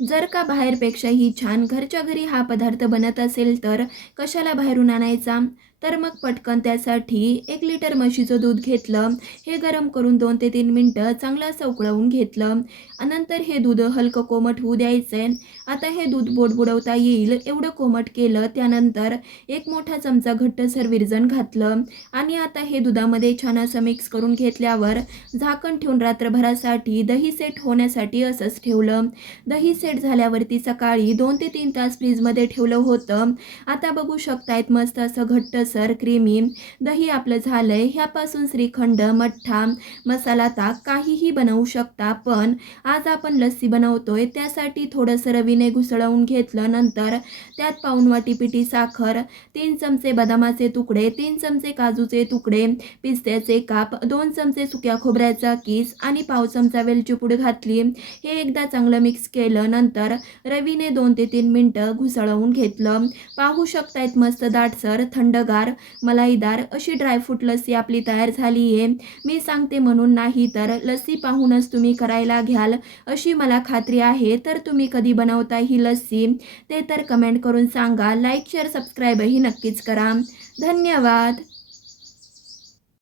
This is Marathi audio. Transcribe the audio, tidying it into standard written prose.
जर का बाहेरपेक्षाही छान घरच्या घरी हा पदार्थ बनत असेल तर कशाला बाहेरून आणायचा? तर मग पटकन त्यासाठी 1 लिटर म्हशीचं दूध घेतलं. हे गरम करून 2 ते 3 मिनटं चांगलं असं उकळवून घेतलं. नंतर हे दूध हलकं कोमट होऊ द्यायचं. आता हे दूध बोट बुडवता येईल एवढं कोमट केलं. त्यानंतर 1 मोठा चमचा घट्टसर विरजण घातलं आणि आता हे दुधामध्ये छान असं मिक्स करून घेतल्यावर झाकण ठेवून रात्रभरासाठी दही सेट होण्यासाठी असंच ठेवलं. दही सेट झाल्यावरती सकाळी 2 ते 3 तास फ्रीजमध्ये ठेवलं होतं. आता बघू शकतायत मस्त असं घट्टसर क्रीमी दही आपलं झालंय. ह्यापासून श्रीखंड, मठ्ठा, मसाला ताक काहीही बनवू शकता. पण आज आपण लस्सी बनवतोय त्यासाठी थोडंसं रवीने घुसळवून घेतलं. नंतर त्यात पाऊण वाटी पिठी साखर, 3 चमचे बदामाचे तुकडे, 3 चमचे काजूचे तुकडे, पिस्त्याचे काप, 2 चमचे सुक्या खोबऱ्याचा किस आणि पाव चमचा वेलची पूड घातली. हे एकदा चांगलं मिक्स केलं. नंतर रवीने 2 ते 3 मिनटं घुसळवून घेतलं. पाहू शकतायत मस्त दाटसर, थंडगार, मलाईदार अशी ड्रायफ्रूट लस्सी आपली तयार झाली आहे. मी सांगते म्हणून नाही तर लस्सी पाहूनच तुम्ही करायला घ्याल अशी मला खात्री आहे. तर तुम्ही कधी बनवता ही लस्सी ते तर कमेंट करून सांगा. लाईक, शेअर, सबस्क्राईबही नक्कीच करा. धन्यवाद.